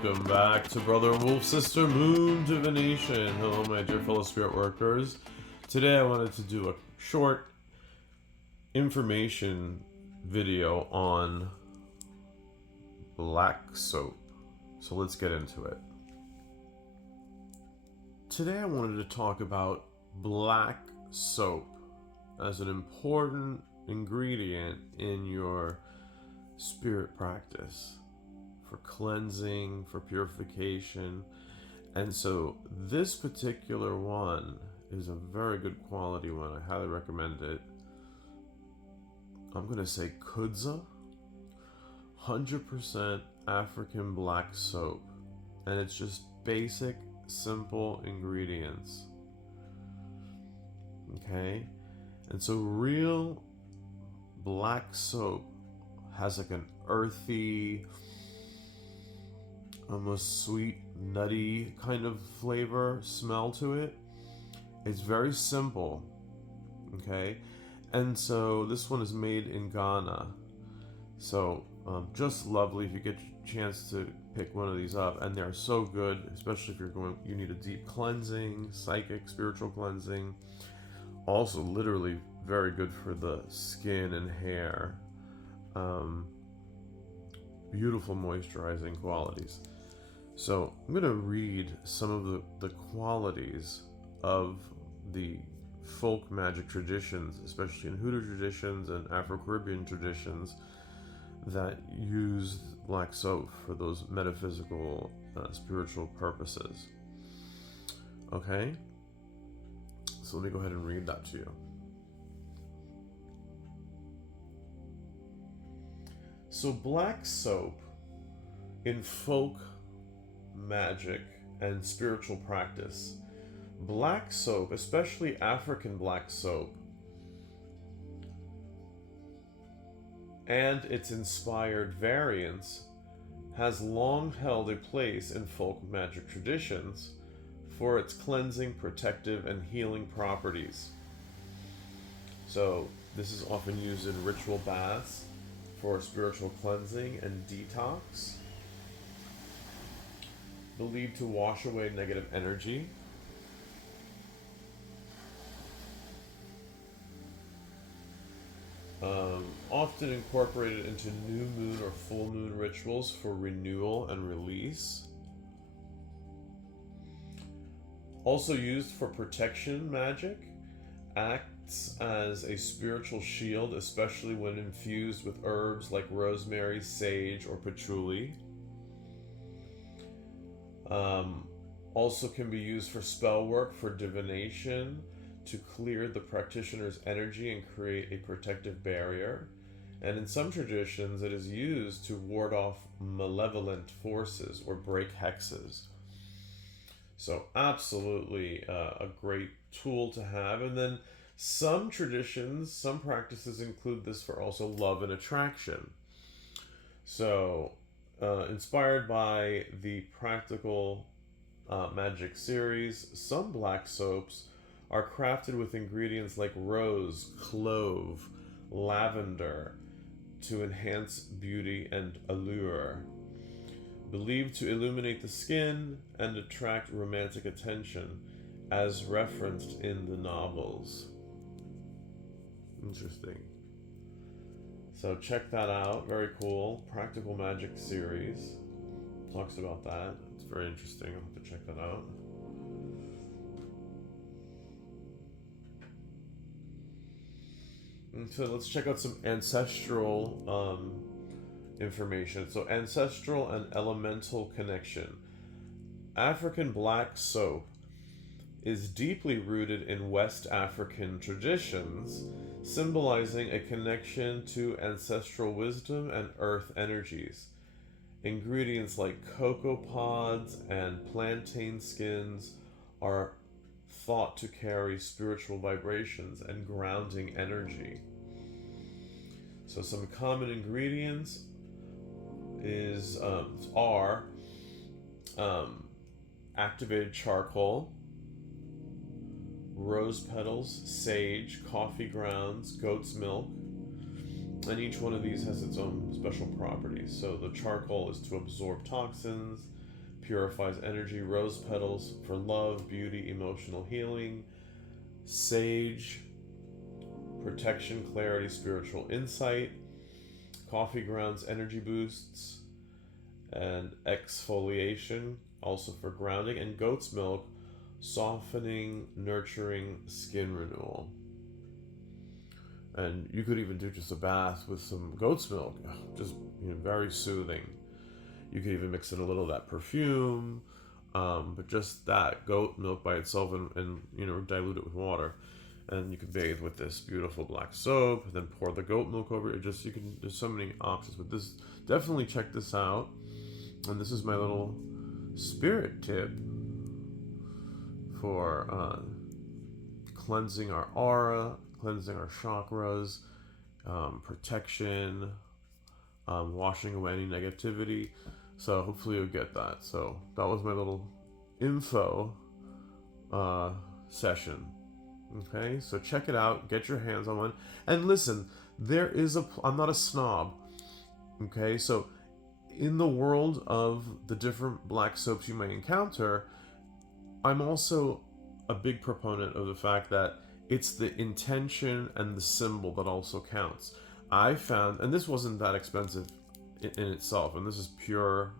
Welcome back to Brother Wolf, Sister Moon Divination. Hello, my dear fellow spirit workers. Today I wanted to do a short information video on black soap. So let's get into it. Today I wanted to talk about black soap as an important ingredient in your spirit practice for cleansing, for purification. And so this particular one is a very good quality one. I highly recommend it. I'm going to say Kudza, 100% African black soap. And it's just basic, simple ingredients. Okay? And so real black soap has like an earthy, almost sweet, nutty kind of flavor, smell to it. It's very simple, okay? And so this one is made in Ghana. So just lovely if you get a chance to pick one of these up. And they're so good, especially if you need a deep cleansing, psychic, spiritual cleansing. Also literally very good for the skin and hair. Beautiful moisturizing qualities. So I'm going to read some of the qualities of the folk magic traditions, especially in Hoodoo traditions and Afro-Caribbean traditions that use black soap for those metaphysical, spiritual purposes. Okay? So let me go ahead and read that to you. So black soap in folk magic and spiritual practice. Black soap, especially African black soap, and its inspired variants, has long held a place in folk magic traditions for its cleansing, protective, and healing properties. So this is often used in ritual baths for spiritual cleansing and detox. Believed to wash away negative energy. Often incorporated into new moon or full moon rituals for renewal and release. Also used for protection magic. Acts as a spiritual shield, especially when infused with herbs like rosemary, sage, or patchouli. Also can be used for spell work, for divination, to clear the practitioner's energy and create a protective barrier. And in some traditions, it is used to ward off malevolent forces or break hexes. So absolutely a great tool to have. And then some traditions, some practices include this for also love and attraction. So inspired by the practical magic series, some black soaps are crafted with ingredients like rose, clove, lavender to enhance beauty and allure. Believed to illuminate the skin and attract romantic attention, as referenced in the novels. Interesting. So check that out. Very cool. Practical Magic series talks about that. It's very interesting. I'll have to check that out. And so let's check out some ancestral information. So ancestral and elemental connection. African black soap is deeply rooted in West African traditions, symbolizing a connection to ancestral wisdom and earth energies. Ingredients like cocoa pods and plantain skins are thought to carry spiritual vibrations and grounding energy. So some common ingredients are activated charcoal, rose petals, sage, coffee grounds, goat's milk, and each one of these has its own special properties. So the charcoal is to absorb toxins, purifies energy. Rose petals for love, beauty, emotional healing. Sage, protection, clarity, spiritual insight. Coffee grounds, energy boosts. And exfoliation, also for grounding. And goat's milk, softening, nurturing, skin renewal. And you could even do just a bath with some goat's milk, just very soothing. You could even mix in a little of that perfume, but just that goat milk by itself, and dilute it with water, and you can bathe with this beautiful black soap. And then pour the goat milk over it. There's so many options, but this, definitely check this out. And this is my little spirit tip for cleansing our aura, cleansing our chakras, protection, washing away any negativity. So hopefully you'll get that. So that was my little info session. Okay, so check it out. Get your hands on one. And listen, I'm not a snob. Okay, so in the world of the different black soaps you may encounter, I'm also a big proponent of the fact that it's the intention and the symbol that also counts. I found, and this wasn't that expensive in itself, and this is pure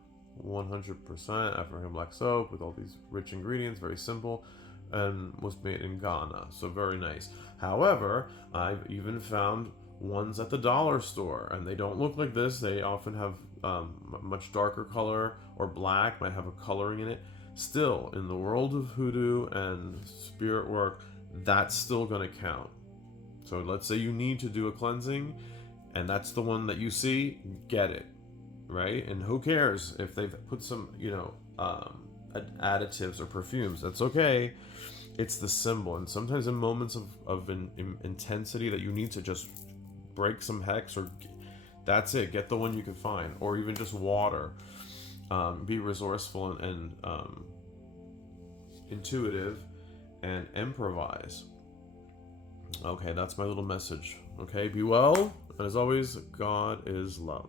100% African black soap with all these rich ingredients, very simple, and was made in Ghana, so very nice. However, I've even found ones at the dollar store, and they don't look like this. They often have much darker color, or black, might have a coloring in it. Still, in the world of hoodoo and spirit work, that's still going to count. So let's say you need to do a cleansing, and that's the one that you see, get it, right? And who cares if they've put some, additives or perfumes? That's okay. It's the symbol. And sometimes in moments of intensity that you need to just break some hex, or that's it, get the one you can find, or even just water. Be resourceful and intuitive, and improvise. Okay, that's my little message. Okay, be well, and as always, God is love.